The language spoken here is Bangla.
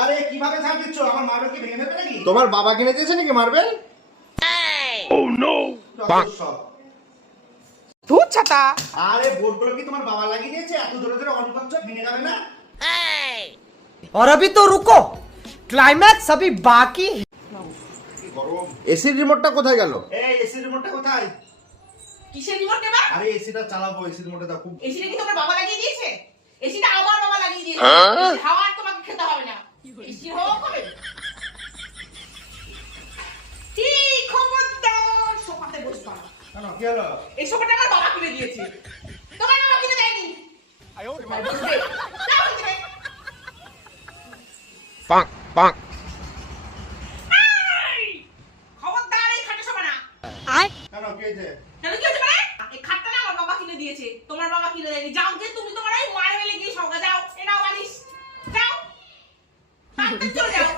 আরে কিভাবে ঝাড় দিচ্ছ? আমার মার্বেল কি ভেঙে ফেলবে নাকি? তোমার বাবা কিনে দিয়েছে নাকি মার্বেল? ধুর ছাতা। আরে বোর্ডগুলো কি তোমার বাবা লাগিয়ে দিয়েছে? এত জোরে জোরে অন করছো, ভেঙে যাবে না? और अभी तो रुको, क्लाइमैक्स अभी बाकी है। কি গরম। এসির রিমোটটা কোথায় গেল? এই এসি রিমোটটা কোথায়? কিসের রিমোট নেবা? আরে এসিটা চালাবো, এসি রিমোটে দাও। খুব এসিটা কি তোমার বাবা লাগিয়ে দিয়েছে? এসিটা আমার বাবা লাগিয়ে দিয়েছে। এসির হাওয়া আর তোমাকে খেতে হবে না। এসির হাওয়া খাবে? কি খবরদার সোফাতে বসবা না। কেন কি হলো? এই সোফাটা আমার বাবা কিনে দিয়েছে। তোমার বাবা কিনে দেয়নি। বসবে। যাও এখান থেকে। পাক পাক। এই! খবরদার এই খাটে শোবা না। কেন কি হয়েছে? কেন কি হয়েছে মানে? এই খাটটা না আমার বাবা কিনে দিয়েছে। তোমার বাবা কিনে দেয়নি। যাও যে তুমি তোমার ওই মার্বেলে গিয়ে শোগা যাও। এ নাও বালিশ। যাও। তাড়াতাড়ি চলে যাও।